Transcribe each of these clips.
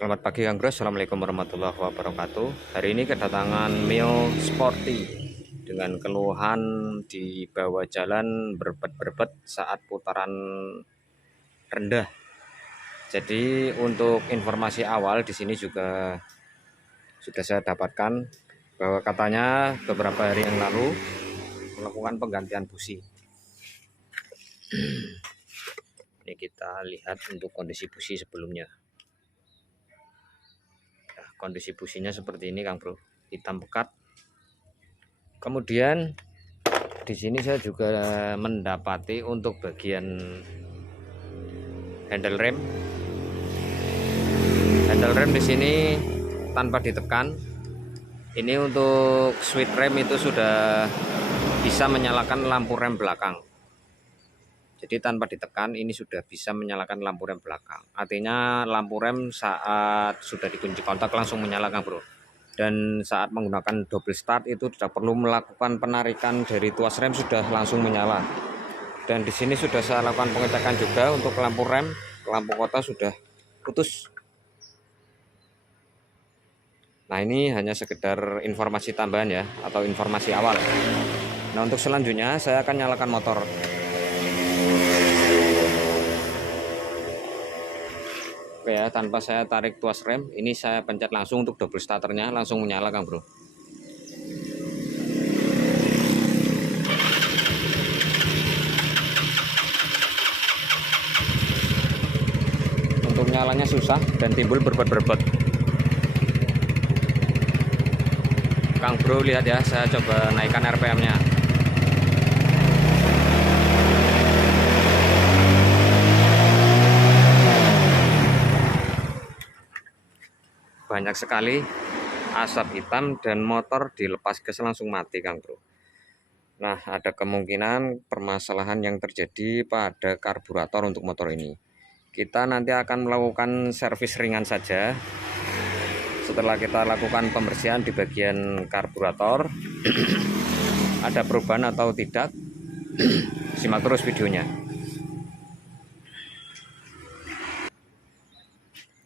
Selamat pagi Kang Bro, Assalamualaikum warahmatullahi wabarakatuh. Hari ini kedatangan Mio Sporty dengan keluhan di bawah jalan berbet-berbet saat putaran rendah. Jadi untuk informasi awal di sini juga sudah saya dapatkan bahwa katanya beberapa hari yang lalu melakukan penggantian busi. Ini kita lihat untuk kondisi busi sebelumnya. Kondisi businya seperti ini Kang Bro, hitam pekat. Kemudian di sini saya juga mendapati untuk bagian handle rem di sini tanpa ditekan. Ini untuk switch rem itu sudah bisa menyalakan lampu rem belakang. Jadi tanpa ditekan ini sudah bisa menyalakan lampu rem belakang. Artinya lampu rem saat sudah dikunci kontak langsung menyala Kang Bro. Dan saat menggunakan double start itu tidak perlu melakukan penarikan dari tuas rem, sudah langsung menyala. Dan di sini sudah saya lakukan pengecekan juga untuk lampu rem, lampu kota sudah putus. Nah ini hanya sekedar informasi tambahan ya, atau informasi awal. Nah untuk selanjutnya saya akan nyalakan motor. Oke ya, tanpa saya tarik tuas rem, ini saya pencet langsung untuk double starternya, langsung menyala Kang Bro. Untuk nyalanya susah dan timbul berbet-berbet. Kang Bro lihat ya, saya coba naikkan RPM-nya. Banyak sekali asap hitam dan motor dilepas gas langsung mati Kang Bro. Nah ada kemungkinan permasalahan yang terjadi pada karburator untuk motor ini. Kita nanti akan melakukan servis ringan saja. Setelah kita lakukan pembersihan di bagian karburator, ada perubahan atau tidak, simak terus videonya.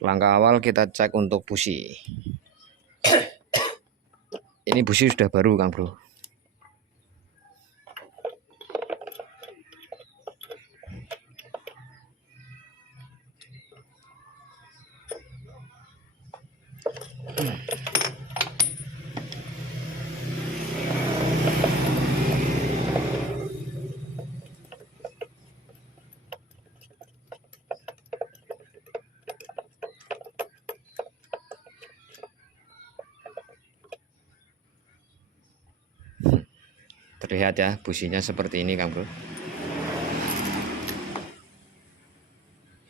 Langkah awal kita cek untuk busi. Ini busi sudah baru Kang Bro. Terlihat ya businya seperti ini Kang Bro,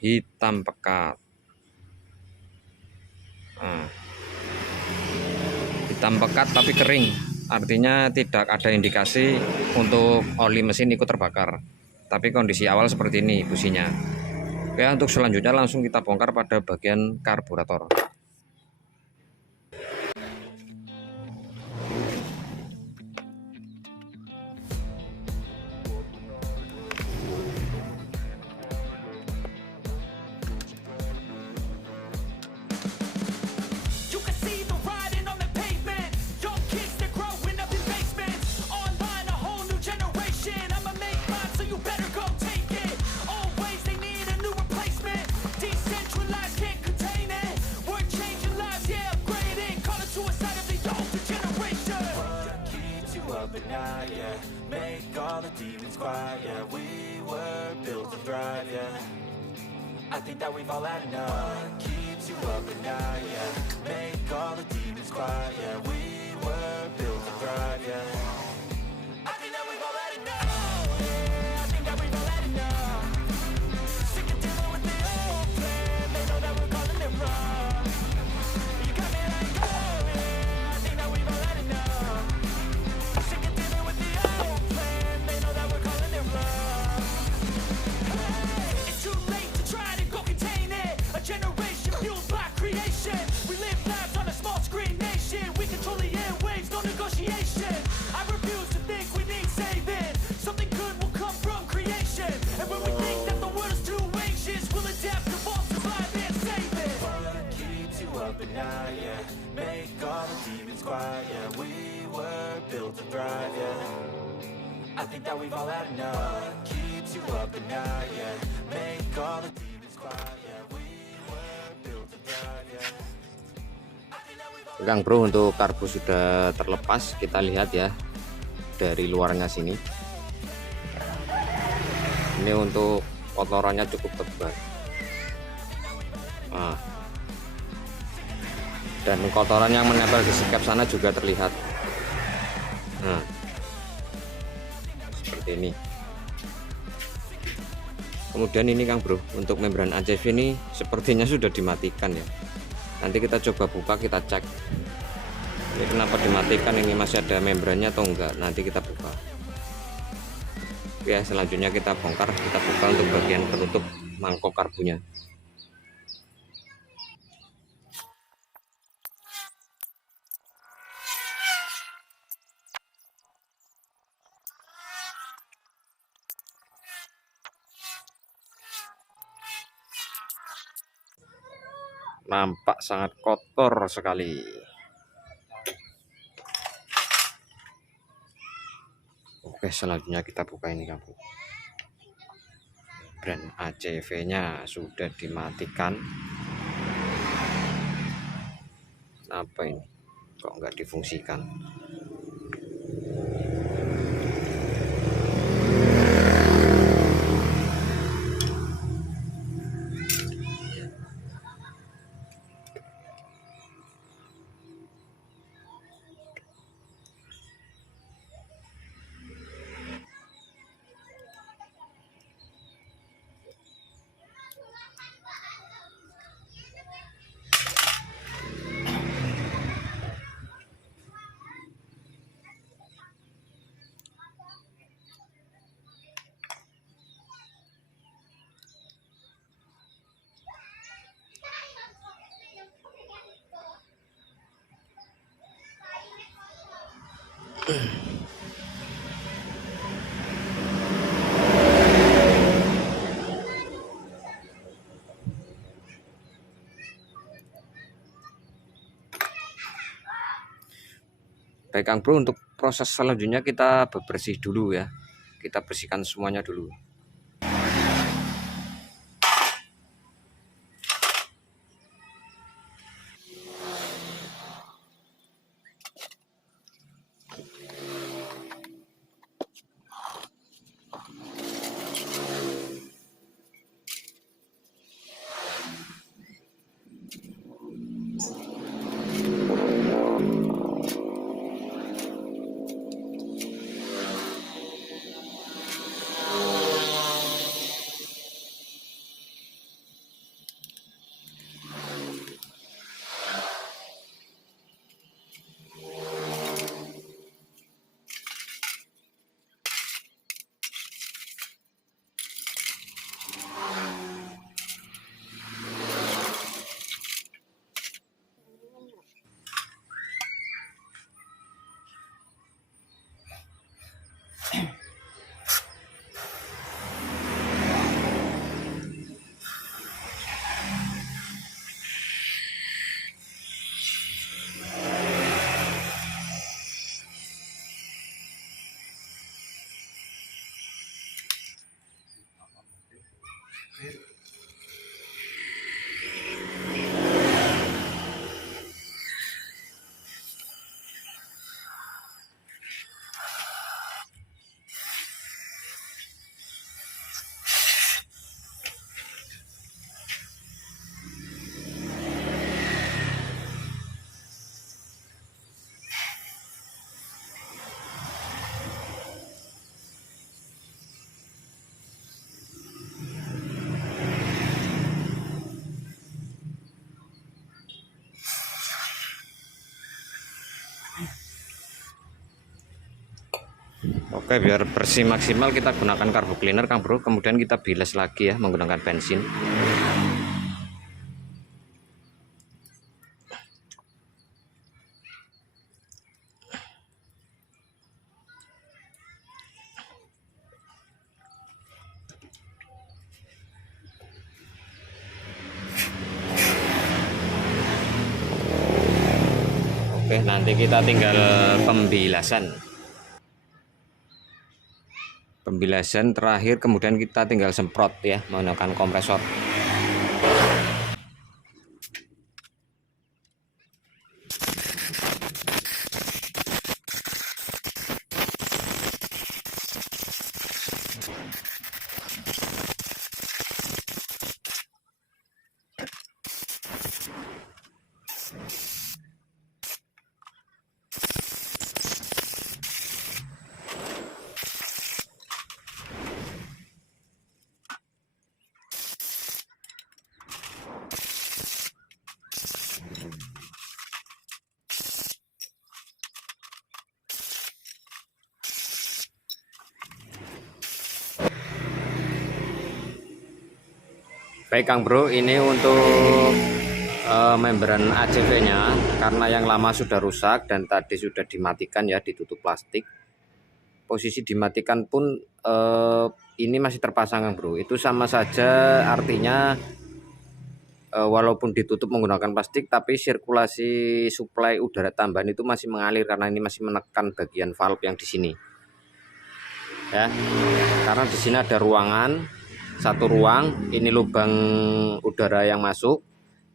hitam pekat. Hitam pekat tapi kering, artinya tidak ada indikasi untuk oli mesin ikut terbakar. Tapi kondisi awal seperti ini businya. Oke, untuk selanjutnya langsung kita bongkar pada bagian karburator. Make all the demons quiet, yeah. We were built to thrive, yeah. I think that we've all had enough. What keeps you up at night, yeah. Make all the demons quiet, yeah. We were built to thrive, yeah. I think that we've all had enough, yeah. I think that we've all had enough. Sick of dealing with the old plan. They know that we're calling it wrong. You got me like, oh yeah. I think that we've all had enough. Sick of dealing with the old plan. They know that we're calling it wrong. Hey, it's too late to try to go contain it. A generation fueled by creation. We live lives on a small screen nation. We control the airwaves, no negotiation. I think that we've all had enough. Keeps you up at night, yeah. Make all the demons quiet, yeah. We were built to thrive, yeah. Kang Bro, untuk karbu sudah terlepas, kita lihat ya dari luarnya sini. Ini untuk kotorannya cukup tebal. Nah, dan kotoran yang menempel di sekep sana juga terlihat. Nah, seperti ini. Kemudian ini Kang Bro, untuk membran ACV ini sepertinya sudah dimatikan ya. Nanti kita coba buka, kita cek ini kenapa dimatikan, ini masih ada membrannya atau enggak, nanti kita buka. Oke, selanjutnya kita bongkar, kita buka untuk bagian penutup mangkok karbunya. Nampak sangat kotor sekali. Oke, selanjutnya kita buka ini Kang Bro. Brand ACV nya sudah dimatikan. Apa ini kok nggak difungsikan? Baik Kang Bro, untuk proses selanjutnya kita bebersih dulu ya. Kita bersihkan semuanya dulu. Oke, biar bersih maksimal kita gunakan carbo cleaner Kang Bro, kemudian kita bilas lagi ya menggunakan bensin. Oke, nanti kita tinggal pembilasan. Pembilasan terakhir, kemudian kita tinggal semprot ya menggunakan kompresor. Baik Kang Bro, ini untuk membran ACV-nya, karena yang lama sudah rusak dan tadi sudah dimatikan ya, ditutup plastik. Posisi dimatikan pun ini masih terpasang Kang Bro. Itu sama saja, artinya walaupun ditutup menggunakan plastik, tapi sirkulasi suplai udara tambahan itu masih mengalir karena ini masih menekan bagian valve yang di sini. Ya, karena di sini ada ruangan. Satu ruang, ini lubang udara yang masuk.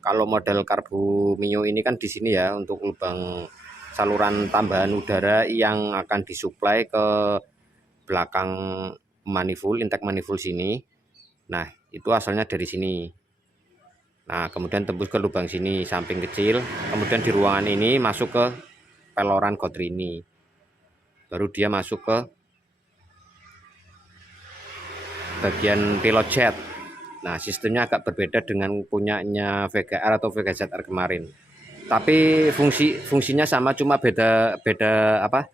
Kalau model karbu Mio ini kan di sini ya, untuk lubang saluran tambahan udara yang akan disuplai ke belakang manifold, intake manifold sini. Nah, itu asalnya dari sini. Nah, kemudian tembus ke lubang sini, samping kecil. Kemudian di ruangan ini masuk ke peloran gotri ini. Baru dia masuk ke bagian pilot jet. Nah, sistemnya agak berbeda dengan punyanya VGR atau VGZR kemarin. Tapi fungsinya sama, cuma beda apa?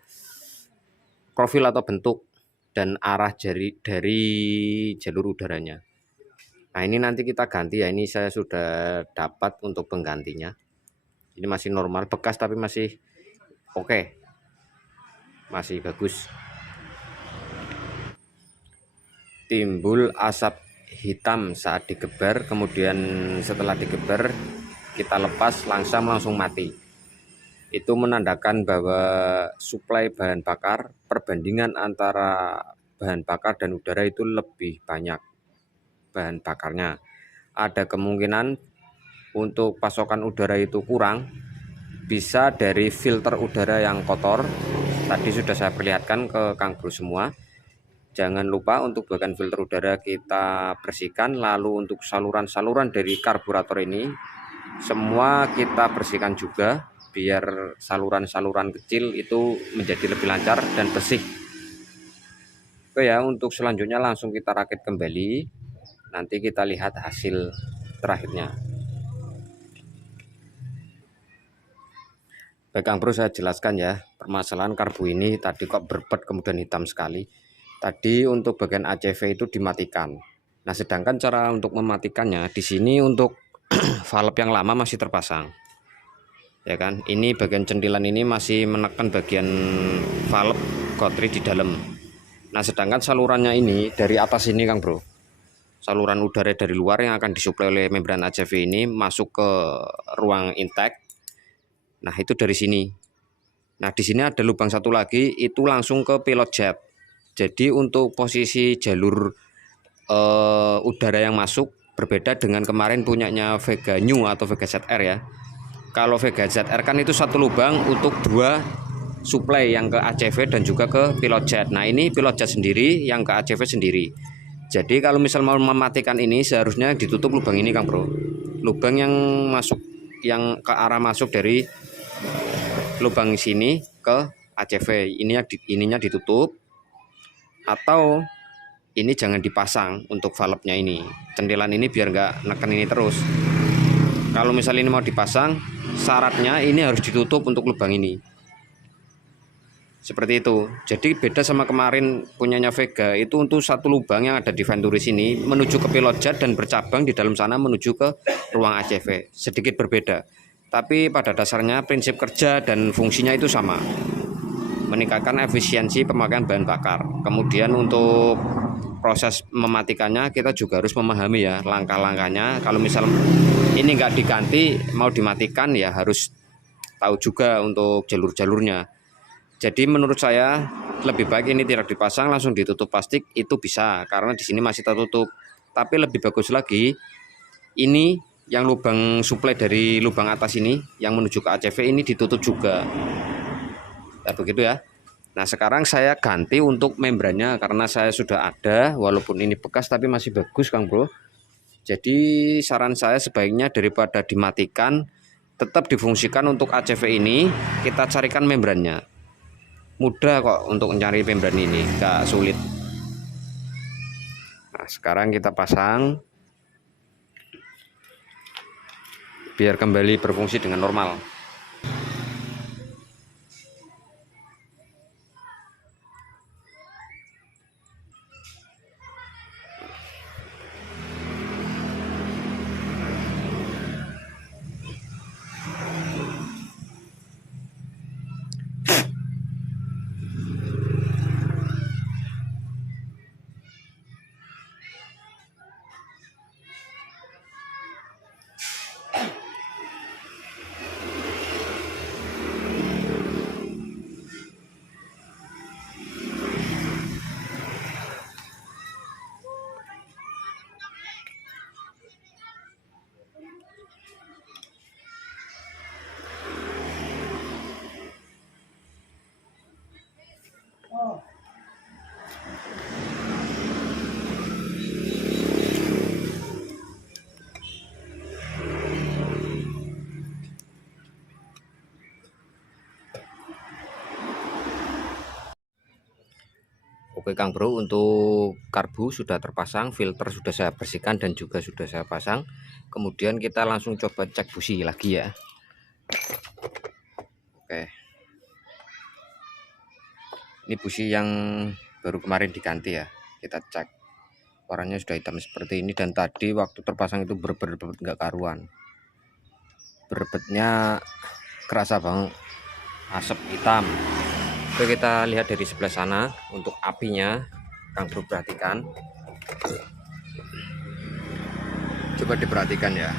Profil atau bentuk dan arah dari jalur udaranya. Nah, ini nanti kita ganti ya. Ini saya sudah dapat untuk penggantinya. Ini masih normal, bekas tapi masih oke. Masih bagus. Timbul asap hitam saat digeber, kemudian setelah digeber kita lepas langsung mati. Itu menandakan bahwa suplai bahan bakar, perbandingan antara bahan bakar dan udara itu lebih banyak bahan bakarnya. Ada kemungkinan untuk pasokan udara itu kurang, bisa dari filter udara yang kotor. Tadi sudah saya perlihatkan ke Kang Bro semua. Jangan lupa untuk bagian filter udara kita bersihkan. Lalu untuk saluran-saluran dari karburator ini semua kita bersihkan juga, biar saluran-saluran kecil itu menjadi lebih lancar dan bersih. Oke ya, untuk selanjutnya langsung kita rakit kembali. Nanti kita lihat hasil terakhirnya. Baik Kang Bro, saya jelaskan ya, permasalahan karbu ini tadi kok berbet kemudian hitam sekali. Tadi untuk bagian ACV itu dimatikan. Nah, sedangkan cara untuk mematikannya di sini untuk valve yang lama masih terpasang. Ya kan? Ini bagian centilan ini masih menekan bagian valve gotri di dalam. Nah, sedangkan salurannya ini dari atas ini Kang Bro. Saluran udara dari luar yang akan disuplai oleh membran ACV ini masuk ke ruang intake. Nah, itu dari sini. Nah, di sini ada lubang satu lagi, itu langsung ke pilot jet. Jadi untuk posisi jalur udara yang masuk berbeda dengan kemarin punyanya Vega New atau Vega ZR ya. Kalau Vega ZR kan itu satu lubang untuk dua suplai, yang ke ACV dan juga ke pilot jet. Nah, ini pilot jet sendiri, yang ke ACV sendiri. Jadi kalau misal mau mematikan ini seharusnya ditutup lubang ini Kang Bro. Lubang yang masuk, yang ke arah masuk dari lubang sini ke ACV ininya ditutup. Atau ini jangan dipasang untuk valve-nya ini, cendelan ini biar nggak neken ini terus. Kalau misalnya ini mau dipasang, syaratnya ini harus ditutup untuk lubang ini, seperti itu. Jadi beda sama kemarin punyanya Vega, itu untuk satu lubang yang ada di Venturis ini menuju ke pilot jet dan bercabang di dalam sana menuju ke ruang ACV, sedikit berbeda. Tapi pada dasarnya prinsip kerja dan fungsinya itu sama, meningkatkan efisiensi pemakaian bahan bakar. Kemudian untuk proses mematikannya kita juga harus memahami ya langkah-langkahnya. Kalau misal ini nggak diganti mau dimatikan ya harus tahu juga untuk jalur-jalurnya. Jadi menurut saya lebih baik ini tidak dipasang, langsung ditutup plastik itu bisa, karena di sini masih tertutup. Tapi lebih bagus lagi ini yang lubang suplai dari lubang atas ini yang menuju ke ACV ini ditutup juga. Ya begitu ya. Nah sekarang saya ganti untuk membrannya karena saya sudah ada, walaupun ini bekas tapi masih bagus Kang Bro. Jadi saran saya sebaiknya daripada dimatikan, tetap difungsikan untuk ACV ini, kita carikan membrannya. Mudah kok untuk mencari membran ini, gak sulit. Nah sekarang kita pasang biar kembali berfungsi dengan normal. Oke Kang Bro, untuk karbu sudah terpasang, filter sudah saya bersihkan dan juga sudah saya pasang. Kemudian kita langsung coba cek busi lagi ya. Oke, ini busi yang baru kemarin diganti ya. Kita cek, warnanya sudah hitam seperti ini, dan tadi waktu terpasang itu berebet nggak karuan. Berebetnya kerasa banget, asap hitam. Oke, kita lihat dari sebelah sana untuk apinya. Kang Bro perhatikan, coba diperhatikan ya.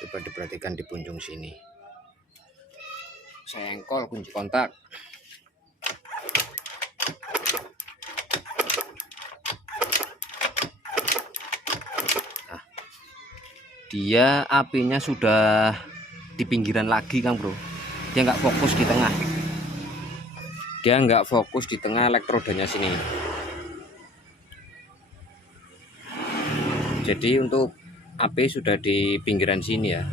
Coba diperhatikan di punjung sini. Saya engkol kunci kontak. Dia apinya sudah di pinggiran lagi Kang Bro, dia nggak fokus di tengah, dia nggak fokus di tengah elektrodanya sini. Jadi untuk api sudah di pinggiran sini ya,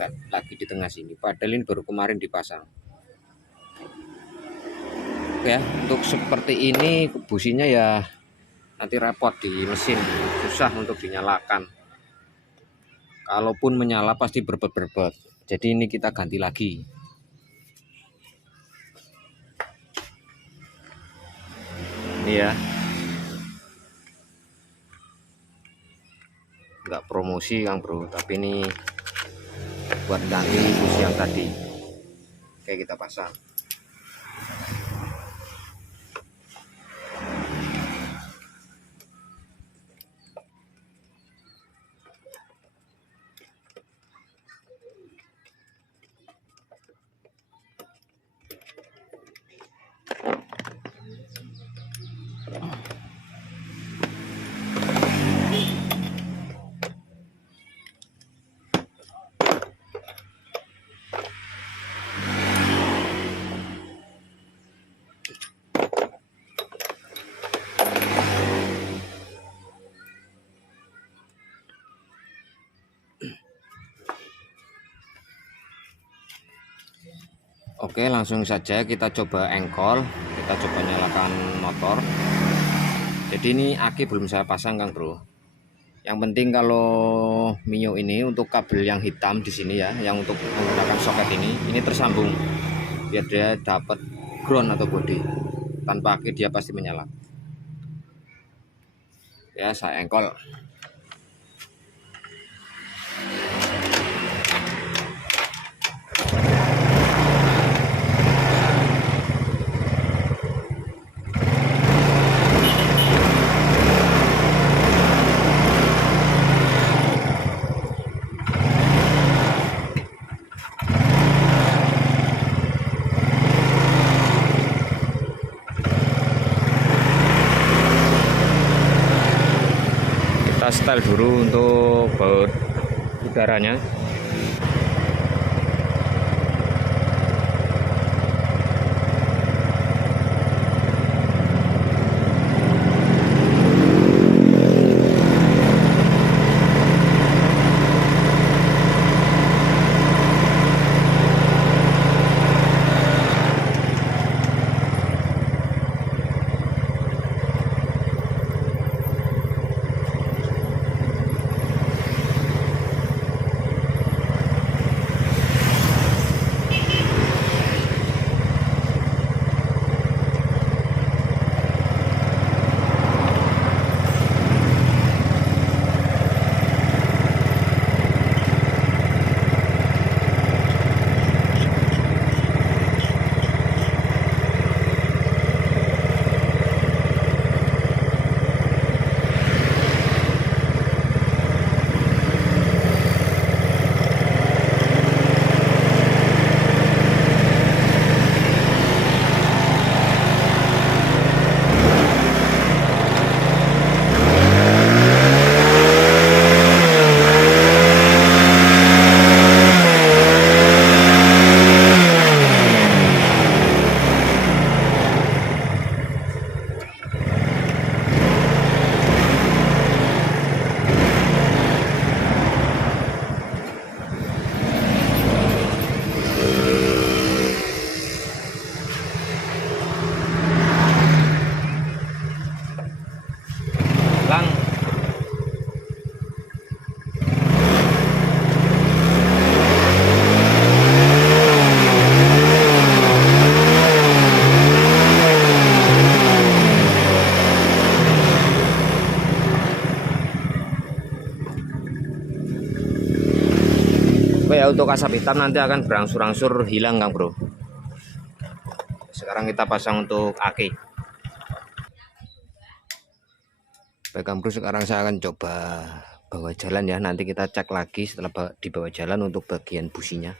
nggak lagi di tengah sini, padahal ini baru kemarin dipasang. Oke ya, untuk seperti ini businya ya nanti repot di mesin, susah untuk dinyalakan. Kalaupun menyala pasti berbet-berbet. Jadi ini kita ganti lagi. Ini ya, nggak promosi Kang Bro, tapi ini buat ganti busi yang tadi. Oke, kita pasang. Oke, langsung saja kita coba engkol, kita coba nyalakan motor. Jadi ini aki belum saya pasang Kang Bro. Yang penting kalau Mio ini untuk kabel yang hitam di sini ya, yang untuk menggunakan soket ini tersambung biar dia dapat ground atau body. Tanpa aki dia pasti menyala. Ya, saya engkol. setel dulu untuk baut udaranya. Lang, oke ya, untuk asap hitam nanti akan berangsur-angsur hilang Kang Bro. Sekarang kita pasang untuk aki. Baik Kang Bro, sekarang saya akan coba bawa jalan ya. Nanti kita cek lagi setelah dibawa jalan untuk bagian businya.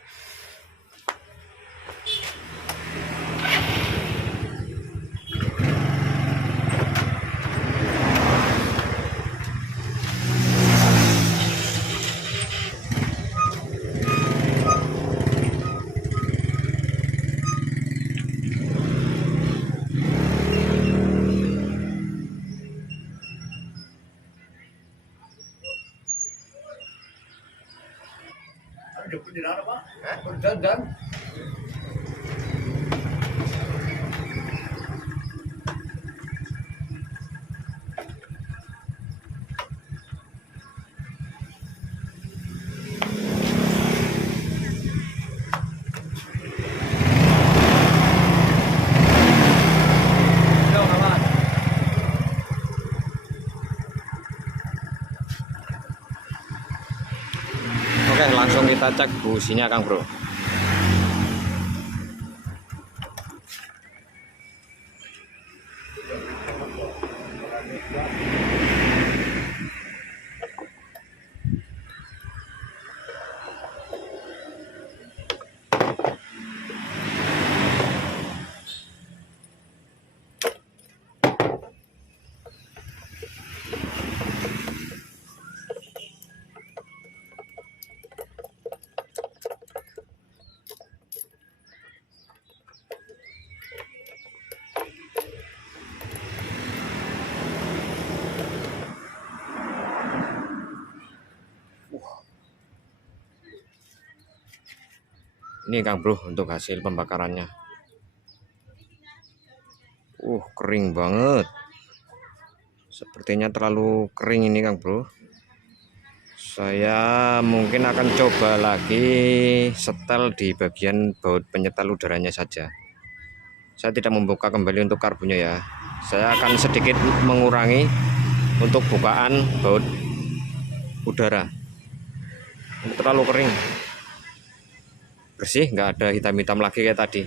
Dan oke, langsung kita cek businya Kang Bro. Ini Kang Bro untuk hasil pembakarannya. Kering banget. Sepertinya terlalu kering ini Kang Bro. Saya mungkin akan coba lagi setel di bagian baut penyetel udaranya saja. Saya tidak membuka kembali untuk karbonnya ya. Saya akan sedikit mengurangi untuk bukaan baut udara. Ini terlalu kering. Bersih, nggak ada hitam-hitam lagi kayak tadi.